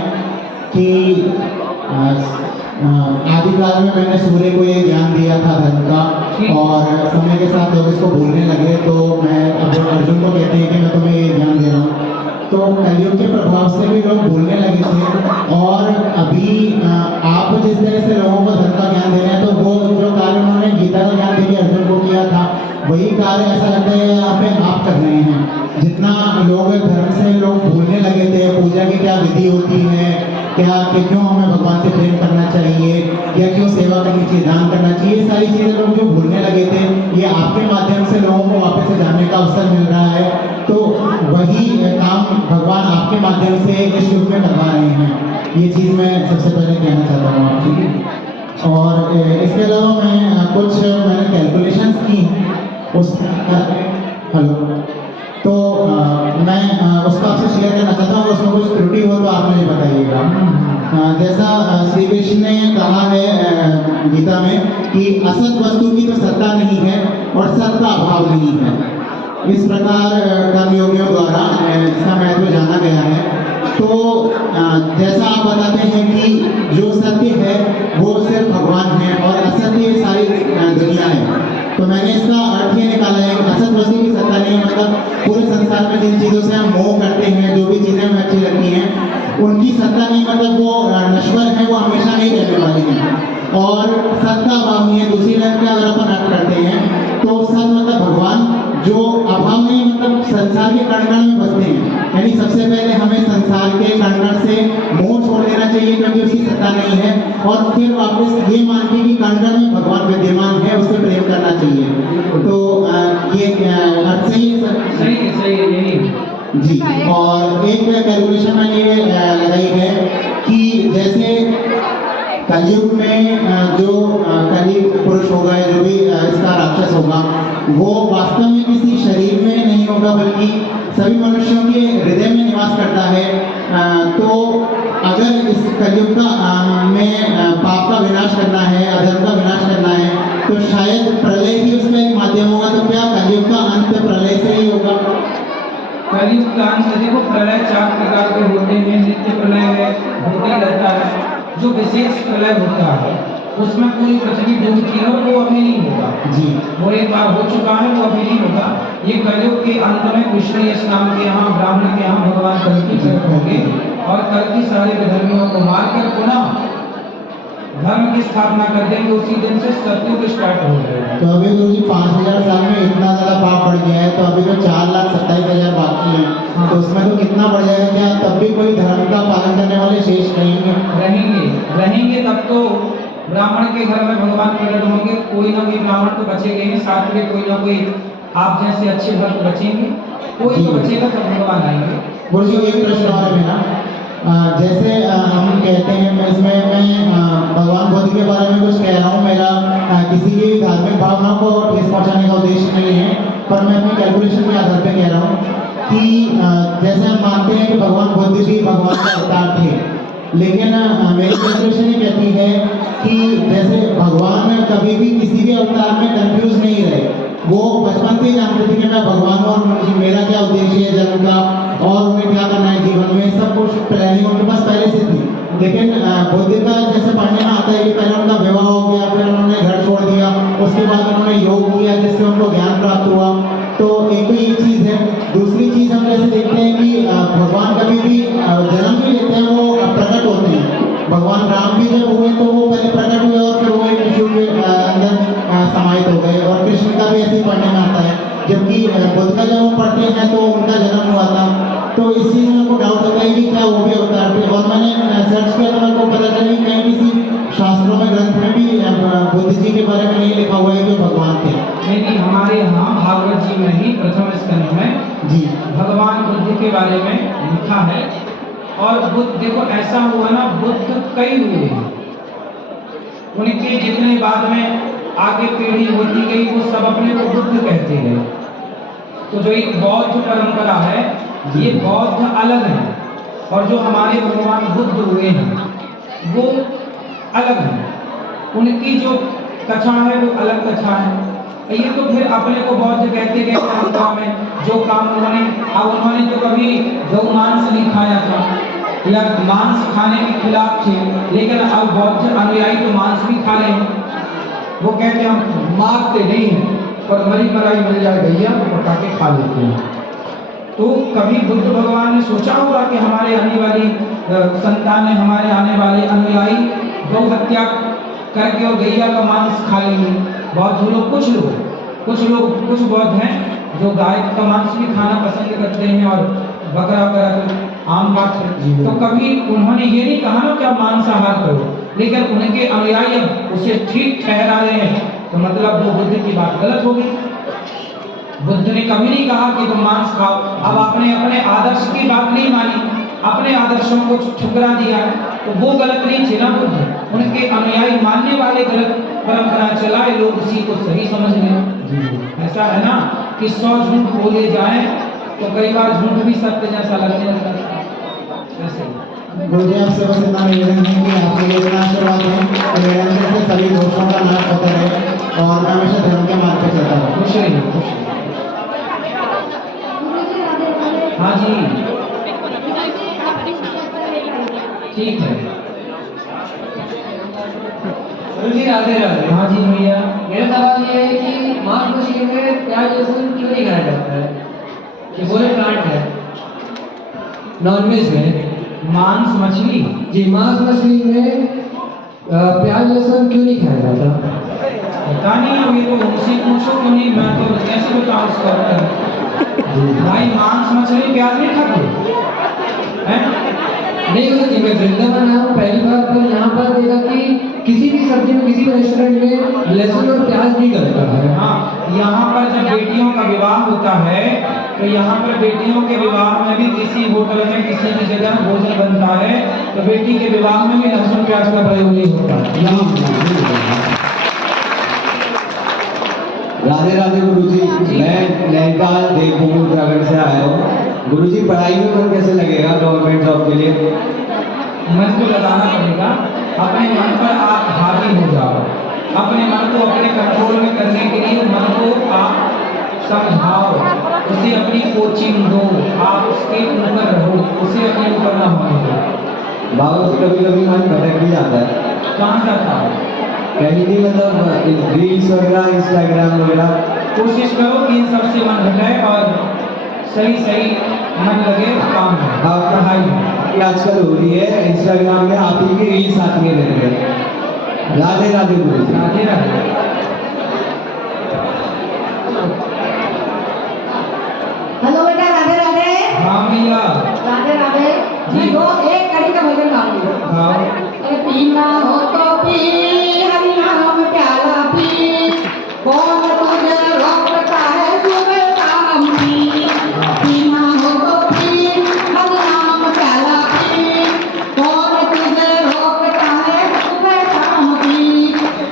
कि आदिकाल में मैंने सूर्य को ये ज्ञान दिया था धर्म का और समय के साथ लोग इसको भूलने लगे। तो मैं अब अर्जुन को कहते हैं कि मैं तुम्हें ये ज्ञान दे रहा हूँ। तो कलयुग के प्रभाव से भी लोग भूलने लगे थे, और अभी आप जिस तरह से लोगों को धर्म का ज्ञान दे रहे हैं, तो वो जो कार्य उन्होंने गीता का ज्ञान देके अर्जुन को किया था, वही कार्य ऐसा लगता है यहाँ पे आप कर रहे हैं। जितना लोग धर्म से लोग भूलने लगे थे, पूजा की क्या विधि होती है, क्या कि क्यों हमें भगवान से प्रेम करना चाहिए, या क्यों सेवा करनी चाहिए, दान करना चाहिए, ये सारी चीज़ें लोग जो भूलने लगे थे, ये आपके माध्यम से लोगों को वापस से जानने का अवसर मिल रहा है। तो वही काम भगवान आपके माध्यम से इस युग में करवा रहे हैं। ये चीज़ मैं सबसे पहले कहना चाहता हूँ आपको। और इसके अलावा मैंने कैलकुलेशंस की उस हेलो, तो मैं उसका आपसे शेयर करना चाहता हूँ। उसमें कुछ त्रुटि हो तो आप मुझे बताइएगा। जैसा श्री कृष्ण ने कहा है गीता में कि असत वस्तु की तो सत्ता नहीं है और सत का अभाव नहीं है। इस प्रकार कर्मयोगियों द्वारा इसका महत्व जाना गया है। तो जैसा आप बताते हैं कि जो सत्य है वो सिर्फ भगवान है और असत्य सारी दुनिया है, तो मैंने इसका अर्थ ये निकाला है कि असत वस्तु की सत्ता नहीं है, मतलब पूरे संसार में जिन चीज़ों से हम मोह करते हैं, जो भी चीज़ें हमें अच्छी लगती हैं, उनकी सत्ता नहीं, मतलब वो नश्वर है, वो हमेशा नहीं रहने वाली है। और सत का अभाव नहीं है। दूसरी लाइन का अगर अपन अर्थ करते हैं तो सत मतलब भगवान, जो अभाव नहीं मतलब संसार के कण कण में बसते हैं। यानी सबसे पहले हमें संसार के कण कण से मोह छोड़ देना चाहिए क्योंकि उसकी सत्ता नहीं है, और फिर वापस ये मान के कि कण कण में भगवान विद्यमान है, उससे प्रेम करना चाहिए। तो ये अर्थ सही है सर? सही है यही जी। और एक कैलकुलेशन मैंने ये लगाई है कि जैसे कलयुग में जो कलयुग पुरुष होगा या जो भी इसका राक्षस होगा, वो वास्तव में किसी शरीर में नहीं होगा बल्कि सभी मनुष्यों के हृदय में निवास करता है। तो अगर इस कलयुग का में पाप का विनाश करना है, अधर्म का विनाश करना है, तो शायद प्रलय ही उसका एक माध्यम होगा। तो क्या कलयुग का अंत प्रलय से ही होगा? कलयुग का अंत देखो, प्रलय 4 प्रकार के होते हैं। नित्य प्रलय है, होते रहता है। जो विशेष प्रलय होता है उसमें पूरी पृथ्वी डूबती है, वो अभी नहीं होगा जी। वो एक बार हो चुका है, वो अभी नहीं होगा। ये कलयुग के अंत में कृष्ण यश नाम के यहाँ ब्राह्मण के यहाँ भगवान कल्कि प्रकट होंगे और कल्कि सारे विधर्मियों को मारकर पुनः धर्म की स्थापना कर देंगे। उसी दिन से सत्युग स्टार्ट हो जाएगा। तो अभी गुरु जी 5000 साल में इतना ज्यादा पाप बढ़ गया है, तो अभी तो 4,27,000 बाकी है। हाँ। तो उसमें तो कितना बढ़ जाएगा? क्या तब भी कोई धर्म का पालन करने वाले शेष रहेंगे तब तो ब्राह्मण के घर में भगवान प्रकट होंगे। कोई ना कोई ब्राह्मण तो बचेंगे ही, साथ में कोई ना कोई आप जैसे अच्छे भक्त बचेंगे, कोई तो बचेगा, तब भगवान आएंगे। गुरु जी एक प्रश्न और है मेरा। जैसे हम कहते हैं, मैं भगवान बुद्ध के बारे में कुछ कह रहा हूँ, मेरा किसी की धार्मिक भावना को ठेस पहुँचाने का उद्देश्य नहीं है, पर मैं अपनी कैलकुलेशन के आधार पर कह रहा हूँ कि जैसे हम मानते हैं कि भगवान बुद्ध भी भगवान का अवतार थे, लेकिन मेरी कैलकुलेशन ये कहती है कि जैसे भगवान कभी भी किसी भी अवतार में कंफ्यूज नहीं रहे। वो बचपन से ही जानते थे कि मैं भगवान हूँ और मेरा क्या उद्देश्य है जन्म का और उन्हें क्या करना है जीवन में, सब कुछ प्लानिंग उनके पास पहले से थी। लेकिन बुद्ध का जैसे पढ़ने में आता है कि पहले उनका विवाह हो गया, फिर उन्होंने घर छोड़ दिया, उसके बाद उन्होंने योग किया जिससे उनको ज्ञान प्राप्त हुआ। तो एक तो ये चीज़ है। दूसरी चीज़ हम जैसे देखते हैं कि भगवान कभी भी जन्म भी लेते हैं, वो प्रकट होते हैं। भगवान राम भी जब हुए तो वो पहले प्रकट हुए और फिर वो एक शिशु के अंदर समाहित हो गए, और कृष्ण का भी ऐसे ही पढ़ने में आता है। जबकि बुद्ध का जब हम पढ़ते हैं तो उनका जन्म हुआ था। तो इस चीज़ में को डाउट होता है कि क्या वो भी अवतार थे, और मैंने सर्च किया तो मेरे को पता चला कि कहीं किसी शास्त्रों में ग्रंथ में भी बुद्ध जी के बारे में नहीं लिखा हुआ है कि भगवान थे। लेकिन हमारे यहाँ भागवत जी में ही प्रथम स्कंध में जी भगवान बुद्ध के बारे में लिखा है। और बुद्ध देखो ऐसा हुआ ना, बुद्ध कई हुए हैं, उनके जितने बाद में आगे पीढ़ी होती गई वो सब अपने को बुद्ध कहते गए। तो जो एक बौद्ध परंपरा है, ये बौद्ध अलग है, और जो हमारे भगवान बुद्ध हुए हैं वो अलग है। उनकी जो कथा है वो अलग कथा है। ये तो फिर अपने को बौद्ध कहते गए परंपरा में जो काम उन्होंने तो कभी गौ मांस नहीं खाया था या मांस खाने के खिलाफ थे, लेकिन अब बौद्ध अनुयायी तो मांस भी खा रहे हैं। वो कहते हम मारते नहीं हैं, पर मरी मराई मिल जाए भैया उठा के खा लेते हैं। तो कभी बुद्ध भगवान ने सोचा होगा कि हमारे आने वाली संतान है, हमारे आने वाले अनुयायी गौ हत्या करके और गैया का मांस खा लेंगे? बहुत लोग, कुछ बौद्ध हैं जो गाय का मांस भी खाना पसंद करते हैं और बकरा वगैरह आम बात है। तो कभी उन्होंने ये नहीं कहा ना कि आप मांसाहार करो, लेकिन उनके अनुयायी अब उसे ठीक ठहरा रहे हैं, तो मतलब वो बुद्ध की बात गलत होगी। बुद्ध ने कभी नहीं कहा कि तुम मांस खाओ। अब आपने अपने आदर्श की बात नहीं मानी, अपने आदर्शों को ठुकरा दिया, तो वो गलत नहीं थे ना बुद्ध, उनके अनुयायी मानने वाले गलत परंपरा चलाए, लोग उसी को सही समझ लें। ऐसा है ना कि 100 झूठ बोले जाए तो कई बार झूठ भी सत्य जैसा लगने लगता है। गुरुजी आपसे बस इतना निवेदन है कि आपके लिए इतना आशीर्वाद है कि मेरे अंदर से सभी दोस्तों का नाश होता रहे और मैं हमेशा धर्म के मार्ग पे चलता हूँ। खुश रहिए, खुश रहिए। हाँ जी, ठीक है। गुरुजी राधे राधे। हाँ जी भैया। मेरा सवाल ये है कि मांस मछली में प्याज लहसुन क्यों नहीं खाया जाता है? ये बोले प्लांट है नॉनवेज में। मांस मछली जी, मांस मछली में प्याज लहसुन क्यों नहीं खाया जाता? पता नहीं, अब ये तो उनसे पूछो क्यों नहीं, मैं तो कैसे बताऊँ उसका उत्तर। भाई मांस मछली प्याज नहीं खाते हैं? नहीं गुरुजी, मैं वृंदावन आया हूँ पहली बार, पर यहाँ पर देखा कि किसी भी सब्जी में, किसी भी रेस्टोरेंट में लहसुन और प्याज नहीं डलता है। हाँ, यहाँ पर जब बेटियों का विवाह होता है तो यहाँ पर बेटियों के विवाह में भी किसी होटल में किसी भी जगह भोजन बनता है तो बेटी के विवाह में भी लहसुन प्याज का प्रयोग नहीं होता। राधे राधे गुरुजी, मैं नैनीताल देवभूमि उत्तराखंड से आया हूँ। गुरुजी, पढ़ाई में मन कैसे लगेगा गवर्नमेंट जॉब के लिए? मन को लगाना पड़ेगा, अपने मन पर आप हावी हो जाओ, अपने मन को अपने कंट्रोल में करने के लिए मन को आप समझाओ, उसे अपनी कोचिंग दो, आप उसके ऊपर रहो, उसे अपने ऊपर ना होने दो। बाबा से कभी कभी मन भटक भी जाता है। कहाँ जाता है? कहीं भी, मतलब रील्स वगैरह, इंस्टाग्राम वगैरह। कोशिश करो कि इन सबसे मन हटाए और सही मन लगे काम में, पढ़ाई में। आजकल हो रही है इंस्टाग्राम में आप ही की रील्स आती है मेरे में। राधे राधे गुरुजी। राधे राधे। हेलो बेटा, राधे राधे। हाँ भैया। राधे राधे। मैं एक कड़ी का भजन गाऊंगी। हाँ। अरे पीना हो तो पी, हरि नाम प्याला पी, कौन तुझे रोकता है सुबह शाम पी। पीना हो तो पी, हरि नाम प्याला पी, कौन तुझे रोकता है सुबह शाम पी।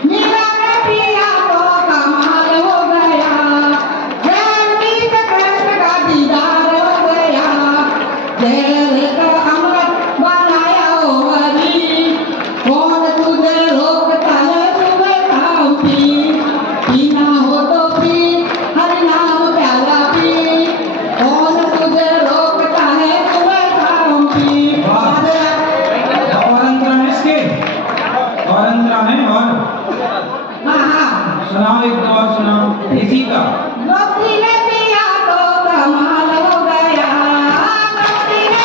मीरा ने पिया तो कमाल हो गया, जय कृष्ण का दीदार हो गया, जय का अमृत बनाया ओ हरी, कौन तुझे रोकता है सुबह शाम पी। पीना हो तो पी, हरि नाम प्याला पी, कौन तुझे रोकता है सुबह शाम पी। और अंतरा है इसके, और अंतरा है, और हाँ, सुनाओ, एक दो और सुनाओ इसी का। गोपी ने पिया तो कमाल हो गया, गोपी ने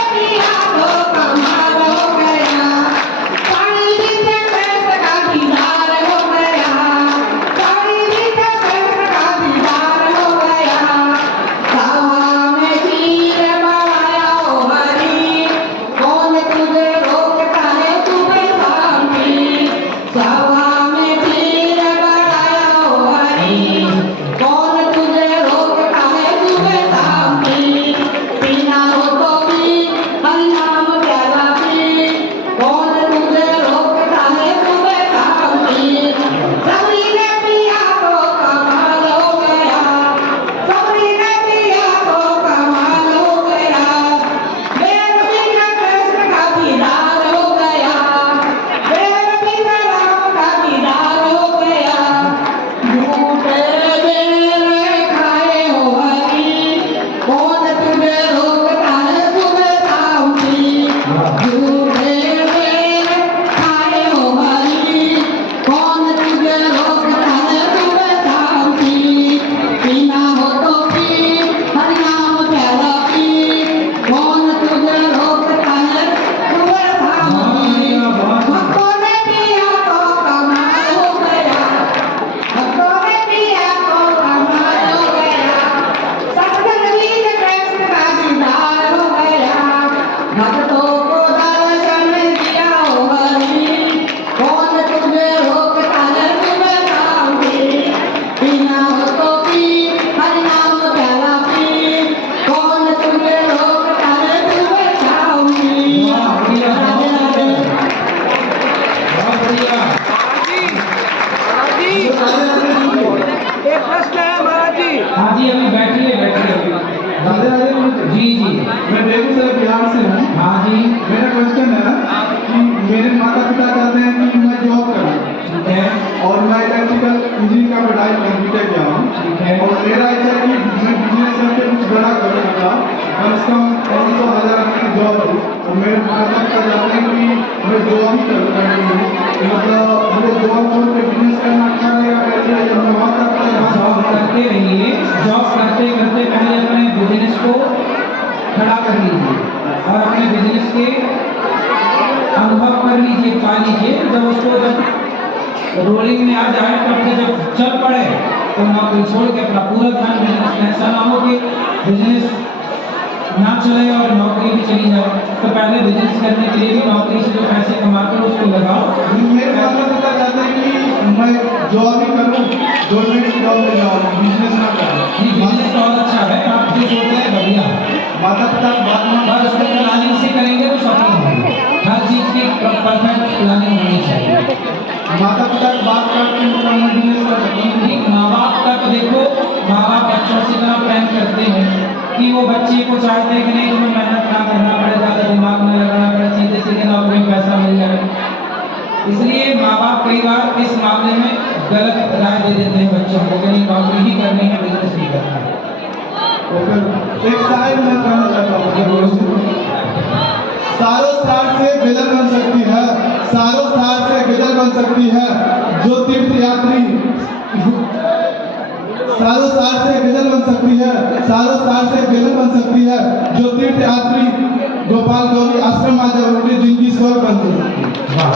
तुझे रोकता है सुबह शाम भी। राधे राधे। बहुत बढ़िया। एक प्रश्न है महाराज जी। हाँ जी, अभी बैठिए बैठिए। राधे राधे महाराज जी। जी जी। मैं बेगूसराय बिहार से हूँ। हाँ जी। मेरा क्वेश्चन है कि मेरे माता पिता चाहते हैं कि मैं जॉब करूँ ठीक है। और मैं इलेक्ट्रिकल इंजीनियरिंग का पढ़ाई कंप्लीट किया हूँ। ठीक है। और मेरा इच्छा है कि मैं बिजनेस करके कुछ बड़ा करूँ का कम से कम 500,000 की जॉब करूँ। और मेरे माता पिता चाहते हैं कि मैं जॉब ही करूँ कंटिन्यू। मतलब मुझे जॉब छोड़ के बिजनेस करना अच्छा रहेगा कैसे जब मैं वहाँ तक जॉब करते रहिए। जॉब करते करते पहले अपने बिजनेस को खड़ा कर लीजिए और अपने बिजनेस के अनुभव कर लीजिए, पा लीजिए। जब उसको जब रोलिंग में आ जाए तब फिर जब चल पड़े तो नौकरी छोड़ के अपना पूरा ध्यान बिजनेस में। ऐसा ना हो कि बिजनेस ना चले और नौकरी भी चली जाए। तो पहले बिजनेस करने के लिए भी नौकरी से जो पैसे कमाते हो उसको लगाओ। मेरे माता पिता चाहते हैं कि मैं जॉब ही करूँ, गवर्नमेंट की जॉब में जाऊँ, बिजनेस ना करूँ। ये बिजनेस बहुत अच्छा है, आप जो सोच रहे हैं बढ़िया। माता पिता की बात मान पर उसको प्लानिंग से करेंगे तो सफल होंगे। हर चीज की परफेक्ट प्लानिंग होनी चाहिए। माता पिता की बात करके मतलब मैं बिजनेस कर सकता हूँ। ठीक, माँ बाप तक देखो, माँ बाप बच्चों से इतना प्रेम करते हैं कि वो बच्चे को चाहते हैं कि नहीं तुम्हें मेहनत ना करना पड़े, ज़्यादा दिमाग न लगाना पड़े, सीधे सीधे नौकरी में पैसा मिल जाए। इसलिए माँ बाप कई बार इस मामले में गलत राय दे देते हैं बच्चों को कि नहीं नौकरी ही करनी है, बिजनेस नहीं करना है। तो फिर एक शायर मैं कहना चाहता हूँ। सारों सार से गजल बन सकती है, सारों सार से गजल बन सकती है जो तीर्थ यात्री। सारों सार से गजल बन सकती है, सारों सार से गजल बन सकती है जो तीर्थ यात्री गोपाल गौरी आश्रम आ जाए उनकी जिंदगी स्वर्ग बन सकती है।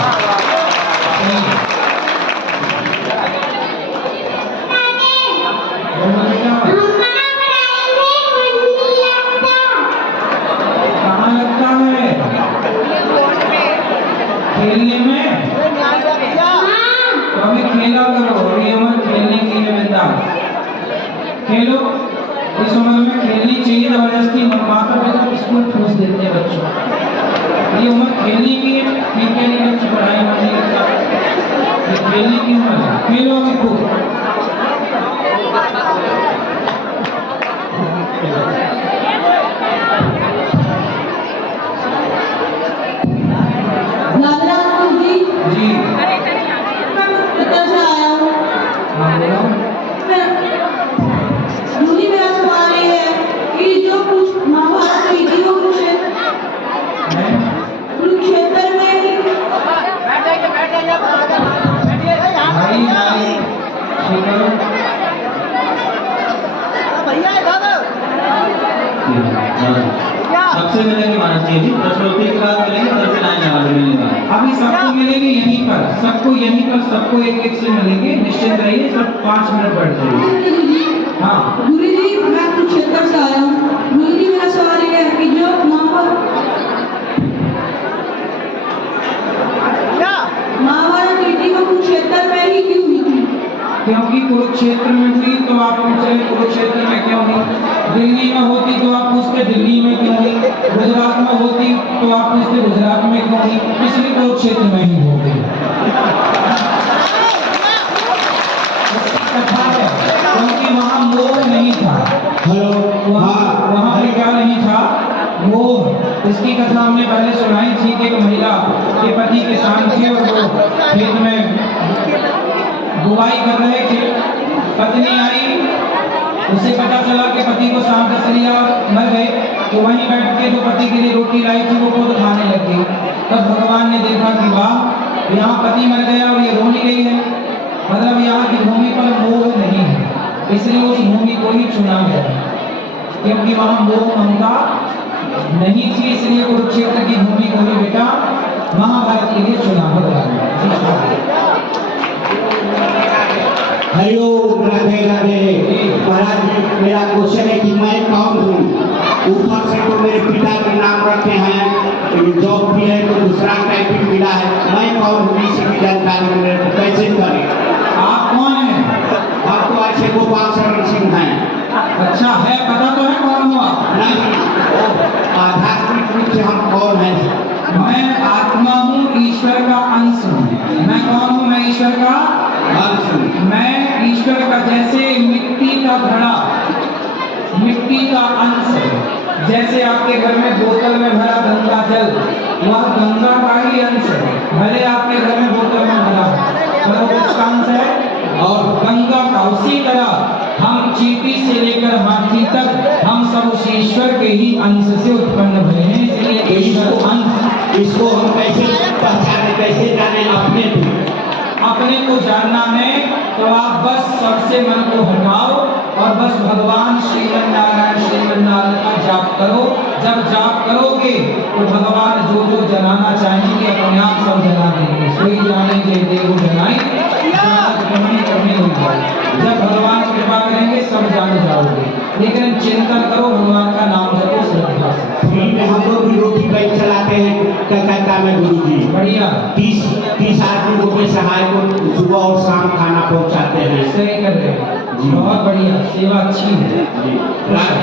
कहाँ लगता है? खेलने में? तो अभी खेला करो, अभी हमारे खेलने के लिए बिंदास खेलो। इस उम्र में खेलनी चाहिए। जबरदस्ती माता पिता स्कूल ठूस देते हैं बच्चों। ये उम्र खेलने की है, ठीक है, नहीं बच्चे पढ़ाई में नहीं लगता। ये खेलने की उम्र है, खेलो अभी खूब। नागराज जी। जी कितना से आया हूँ। हाँ बोलो। दूरी मेरा सवाल ये है कि जो कुछ महाभारत हुई थी वो कुरुक्षेत्र में ही भाई भाई ठीक है। सबसे मिलेंगे महाराज जी, प्रश्नोत्तरी के बाद मिलेंगे, तब से लाइन जवाब मिलेंगे। अभी सबको मिलेंगे यहीं पर, सबको यहीं पर, सबको एक एक से मिलेंगे। निश्चित रहिए, सब 5 मिनट बैठ जाइए। हाँ गुरु जी मैं कुरुक्षेत्र से आया हूँ। गुरु जी मेरा सवाल ये है कि जो महाभारत हुई थी वो कुरुक्षेत्र में ही क्यों हुई थी? क्योंकि कुरुक्षेत्र में हुई तो आप पूछे कुरुक्षेत्र में क्यों हुई। दिल्ली में होती तो आप पूछते दिल्ली में क्यों हुई। गुजरात में होती तो आप पूछते गुजरात में क्यों हुई। इसलिए कुरुक्षेत्र में ही हो गई। क्योंकि वहाँ मोह नहीं था। हेलो। वहाँ पे क्या नहीं था? मोह। इसकी कथा हमने पहले सुनाई थी कि एक महिला के पति किसान थे और वो खेत में बुवाई कर रहे थे। पत्नी आई, उसे पता चला कि पति को सांप डस लिया, मर गए। तो वहीं बैठ के जो पति के लिए रोटी लाई थी वो खुद खाने लग गई। तब भगवान ने देखा कि वाह, यहाँ पति मर गया और ये रो नहीं रही है, मतलब यहाँ की भूमि पर मोह नहीं है। इसलिए उस भूमि को ही चुना गया, क्योंकि वहाँ मोह ममता नहीं थी। इसलिए कुरुक्षेत्र की भूमि को ही बेटा महाभारत के लिए चुना भगवान ने। हरिओम, राधे राधे। महाराज जी मेरा क्वेश्चन है कि मैं कौन हूँ? ऊपर से तो मेरे पिता के नाम रखे हैं, जॉब भी है तो दूसरा टाइपिंग मिला है, मैं कौन हूँ इसी की जानकारी मेरे को कैसे करें? आप कौन हैं? आप तो ऐसे गोपाल शरण सिंह हैं। अच्छा है, पता तो है कौन हो आप? नहीं। मैं ईश्वर का जैसे मिट्टी का घड़ा, मिट्टी का अंश, जैसे आपके घर में बोतल में भरा गंगा जल, वह गंगा का ही अंश है। भले आपके घर में बोतल में भरा पर वो किसका अंश है? और गंगा का। उसी तरह हम चींटी से लेकर हाथी तक हम सब उस ईश्वर के ही अंश से उत्पन्न हुए हैं। इसलिए ईश्वर अंश। इसको हम कैसे पहचाने, कैसे जाने अपने को जानना है तो आप बस सबसे मन को हटाओ और बस भगवान श्रीमन नारायण का जाप करो। जब जाप करोगे तो भगवान जो जो जलाना चाहेंगे अपने आप सब जला देंगे। सोई जाने के देव जलाएं करने होगा। जब भगवान कृपा करेंगे सब जान जाओगे। लेकिन चिंतन करो, भगवान का नाम जपो श्रद्धा से। हम लोग भी रोटी बैंक चलाते हैं कलकत्ता में गुरु जी। बढ़िया। 30 आदमी को सहाय को सुबह और शाम खाना पहुंचाते हैं। सही कर रहे हैं जी, बहुत बढ़िया, सेवा अच्छी है जी। राधे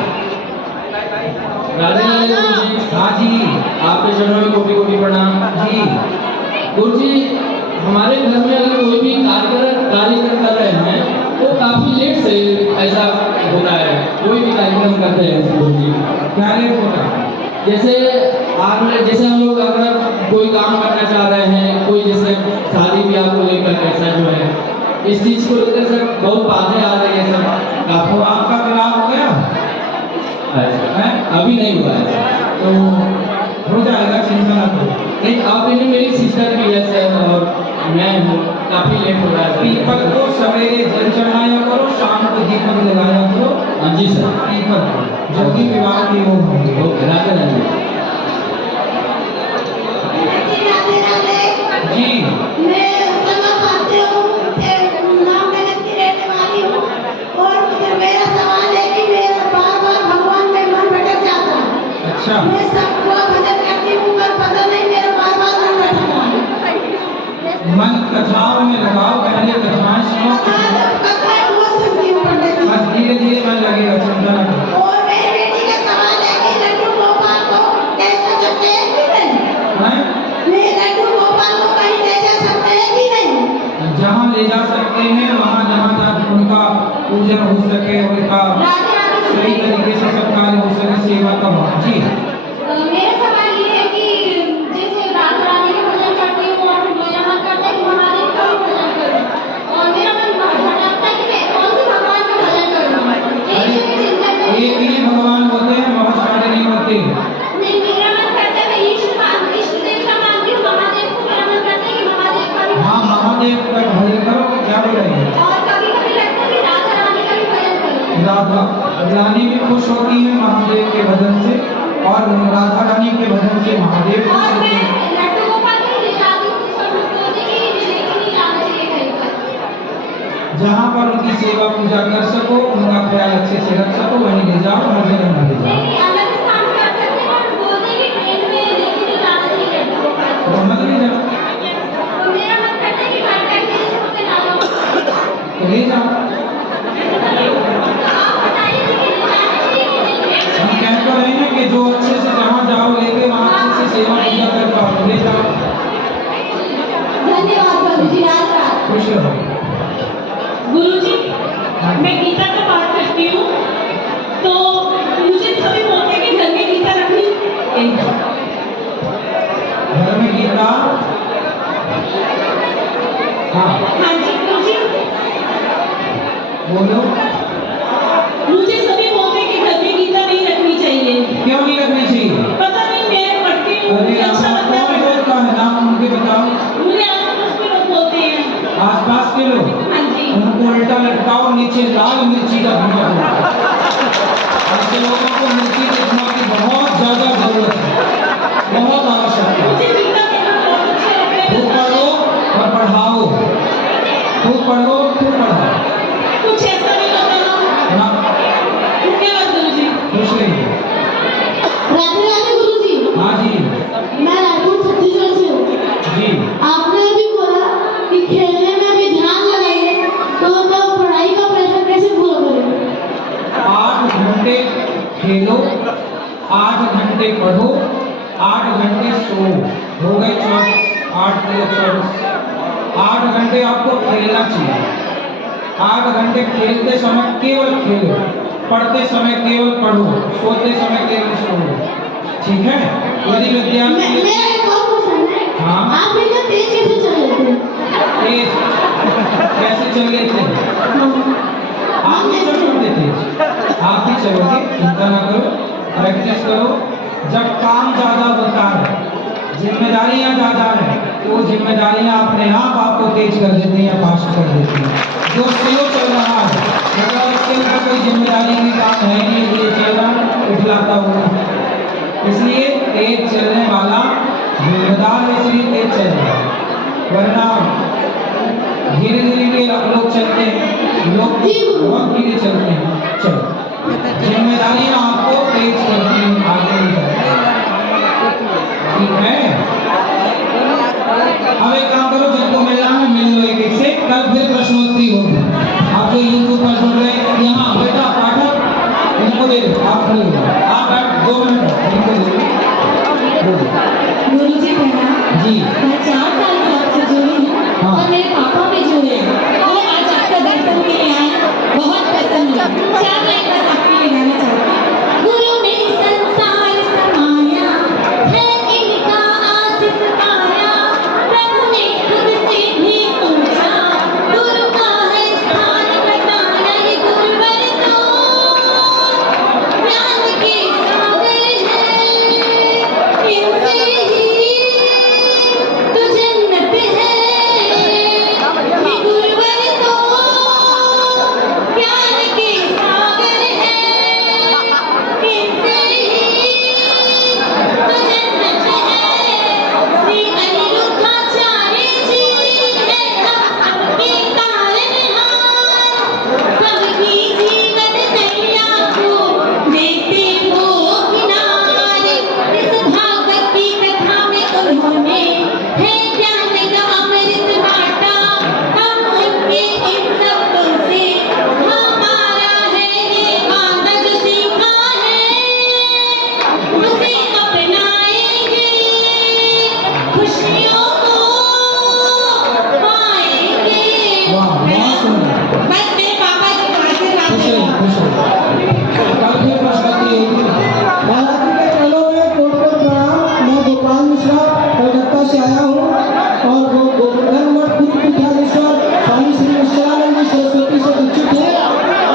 राधे गुरु जी। हाँ जी, आपके चरणों में कोटि कोटि प्रणाम जी। गुरु जी, हमारे घर में अगर कोई भी कार्यक्रम कर रहे हैं वो काफी लेट से ऐसा होता है। कोई भी कार्यक्रम करते हैं गुरु जी, क्या लेट होता है? जैसे हम लोग अगर कोई काम करना चाह रहे हैं, कोई जैसे शादी ब्याह को लेकर कैसा जो है, इस चीज को लेकर सर बहुत बातें आ रही है सर। तो आपका विवाह हो गया है? अभी नहीं हुआ है तो हो जाएगा, चिंता ना करो। नहीं, आप मेरी सिस्टर भी है सर और मैं हूँ, काफी लेट हो रहा है। पीपल को सवेरे जल चढ़ाया करो, शाम को दीपक लगाया करो। हाँ जी सर। पीपल को जल्दी विवाह की वो होंगे। ओके, राधे राधे राधे राधे जी। मैं उत्तमा खाते हूँ, नाम में रहने वाली हूँ। और मेरा सवाल है कि मेरा बार-बार भगवान में मन भटक जाता है। अच्छा। मैं सबको भजन करती हूँ पर पता नहीं मेरा बार-बार मन भटकता है। मन कथाओं में लगाओ, पहले कथाएं सुनो, कथाएं वो सुनती हूँ पंडित जी। बस धीरे धीरे मन लगेगा, चिंता ना करो। और मेरी बेटी का सवाल है कि लड्डू गोपाल को ले जा सकते हैं कि नहीं? हैं? मैं लड्डू गोपाल को कहीं ले जा सकते हैं कि नहीं? जहाँ ले जा सकते हैं वहाँ जहाँ उनका पूजन हो सके, उनका सही तरीके से सब कार्य हो सके, सेवा का भाव। जी। मेरा सवाल ये है कि जैसे राधा रानी का भजन करती हूँ और मेरा मन करता है कि महादेव का भी भजन करूँ और मेरा मन भटकता है कि मैं कौन से भगवान का भजन करूँ। एक ही भगवान होते हैं, बहुत सारे नहीं होते। नहीं, मेरा मन करता है मैं इष्ट देव का मानती हूँ, महादेव को। मेरा मन करता है कि महादेव का भी। हाँ, महादेव का भजन करो, क्या बोल रहे हैं? और कभी-कभी लगता है कि राधा रानी का भी भजन करूँ। राधा रानी भी खुश होती है महादेव के भजन से और राधा रानी के भजन से महादेव खुश और होते मैं हैं। लड्डू गोपाल को ले जाती हूँ, सब लोग बोलते हैं कि लेके नहीं जाना चाहिए कहीं पर। जहाँ पर उनकी सेवा पूजा कर सको, उनका ख्याल अच्छे से रख सको, वहीं ले जाओ, हर जगह न ले जाओ। नहीं, अलग स्थान कर सकते हैं और बोलते हैं कि ट्रेन में लेके नहीं जाना चाहिए लड्डू गोपाल को। तो मत ले जाओ, तो मेरा मन करता है कि घर बैठे इसको पे ना जाओ। तो ले जाओ। तो आप बताइए कि ले जाना चाहिए कि नहीं? हम कह तो रहे हैं कि जो अच्छे से जहाँ जाओ लेके वहाँ अच्छे से सेवा पूजा कर पाओ, ले जाओ। धन्यवाद प्रभु जी, राज खुश रहो। गुरुजी, मैं गीता का पाठ करती हूँ तो मुझे सभी बोलते हैं कि घर में गीता रखनी चाहिए। घर में गीता, हाँ हाँ जी गुरुजी, बोलो। मुझे सभी बोलते हैं कि घर में गीता नहीं रखनी चाहिए। क्यों नहीं रखनी चाहिए? पता नहीं, मैं पढ़ती हूँ, अरे मुझे अच्छा लगता कौन है। बोलता है, नाम उनके बताओ। मुझे आस-पास के लोग बोलते हैं। आसपास के लोग, हाँ जी। उनको उल्टा लटकाओ, नीचे लाल मिर्ची का भूजा होगा। ऐसे लोगों को मिर्ची देखने की बहुत ज्यादा जरूरत है, बहुत आवश्यकता है। मुझे गीता पढ़ना बहुत अच्छा लगता है। खूब पढ़ो और पढ़ाओ, खूब पढ़ो, खूब पढ़ाओ। कुछ ऐसा नहीं होता ना। हाँ, धन्यवाद गुरुजी। खुश रहिए। राधे राधे गुरुजी। हाँ जी। मैं रायपुर छत्तीसगढ़ से हूँ। जी। आपने अभी बोला कि खेलने में भी ध्यान लगाइए, तो पढ़ाई का प्रेशर कैसे पूरा करें? 8 घंटे खेलो, 8 घंटे पढ़ो, 8 घंटे सो, हो गए 24, 8 को 24। 8 घंटे आपको खेलना चाहिए, 8 घंटे खेलते समय केवल खेलो, पढ़ते समय केवल पढ़ो, सोते समय केवल सो। ठीक है? यदि विद्यार्थी मेरा एक और क्वेश्चन है। हाँ। आप इतना तेज कैसे चल लेते हैं? तेज कैसे चल लेते हैं? आप भी चलोगे तेज, आप भी चलोगे, चिंता ना करो, प्रैक्टिस करो। जब काम ज्यादा होता है, जिम्मेदारियां ज्यादा है, तो वो जिम्मेदारियां अपने आप आपको तेज कर देती हैं या फास्ट कर देती हैं। जो स्लो चल रहा है, मतलब उसके ऊपर कोई जिम्मेदारी की काम है नहीं, ये चल रहा इठलाता हुआ, इसलिए तेज चलने वाला जिम्मेदार है, इसलिए तेज चल रहा है। वरना धीरे धीरे लोग चलते हैं, लोग बहुत धीरे चलते हैं। चलो, जिम्मेदारियां आपको तेज करती हैं, आगे नहीं जाती। ठीक है? अब एक काम करो, जिनको मिलना है मिल लो एक एक से, कल फिर प्रश्नोत्तरी होगी। आप जो यूट्यूब पर सुन रहे हैं, यहाँ बेटा पाठक इनको दे दो, आप खड़े हो, आप बैठ 2 मिनट इनको दे दो। गुरुजी प्रणाम। जी। मैं 4 साल से आपसे जुड़ी हूँ और मेरे पापा भी जुड़े हैं। वो आज आपका दर्शन के लिए आए, बहुत प्रसन्न है। 4 लाइन बस आपके लिए गाना चाहती हूँ। गुरु ने संसार समाया है, इनका आशीष पाया, प्रभु ने खुद से भी पूछा, गुरु का है स्थान बताया। ये गुरुवर तो ज्ञान के सागर है, इनसे ही तो जन्नत है। ये गुरुवर तो ज्ञान के सागर है, इनसे ही तो जन्नत है। श्री अनिरुद्धाचार्य जी है हम सबके तारनहार, सबकी जीवन नैया को देते हो किनारे। इस भागवत की कथा में उन्होंने है ज्ञान का अमृत बांटा, हम उनके इन शब्दों से हमारा है ये आनंद सीखा है, उसे अपनाएंगे, खुशियों को पाएंगे। वाह, बहुत सुंदर। बस मेरे पापा जी का आशीर्वाद खुश रहिए, है। खुश रहिए। कल फिर प्रश्नोत्तरी होगी। महाराज जी के चरणों में कोट-कोट प्रणाम। मैं गोपाल मिश्रा कलकत्ता से आया हूँ और गोवर्धन मठ पूर्व पीठाधीश्वर स्वामी श्री निश्चलानंद जी सरस्वती से दीक्षित है।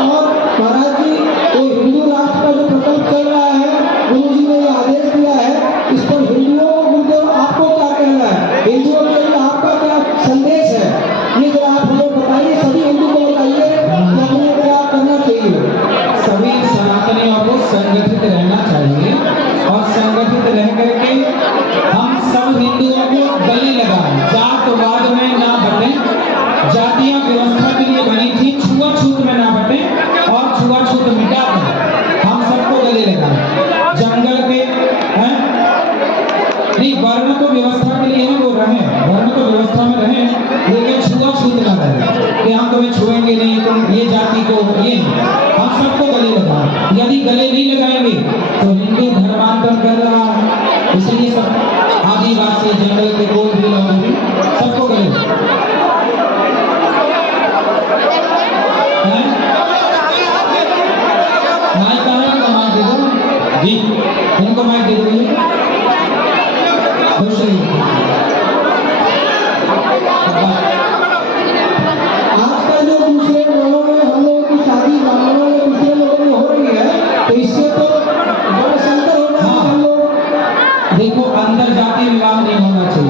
और महाराज जी, वो हिंदू राष्ट्र का जो प्रकल्प चल रहा है, गुरु जी ने ये आदेश दिया है, इस पर हिंदुओं को गुरुदेव आपको क्या कहना है, हिंदुओं के लिए आपका क्या संदेश है, ये जरा आप हमें बताइए। सभी हिंदू को बताइए कि हमें क्या करना चाहिए। सभी सनातनियों को संगठित रहना चाहिए और संगठित रह करके हम सब हिंदुओं को गले लगाएं, जातवाद में ना बटें, जातियां व्यवस्था के लिए बनी थी, छुआछूत में ना बटें और छुआछूत मिटा दें, हम सबको गले लगाएं। जंगल के हैं नहीं, वर्ण तो व्यवस्था के लिए है, वो रहे, वर्ण तो व्यवस्था में रहे, लेकिन छुआछूत ना रहे कि हम तुम्हें छुएंगे नहीं, तुम ये जाति को ये नहीं। हम सबको गले लगाएं। यदि गले नहीं लगाएंगे तो हिंदू धर्मांतरण कर रहा है, इसलिए सब आदिवासी जंगल के कोई भी लोग हैं, सबको गले माइक कहाँ है? माइक दे दो जी, इनको माइक दे दो। खुश रहिए। आजकल जो दूसरे वर्णों में हम लोगों की शादी ब्राह्मणों या दूसरे लोगों में हो रही है, तो इससे तो बड़ा संकर हो रहा है। हम लोग देखो, अंतर जाति विवाह नहीं होना चाहिए।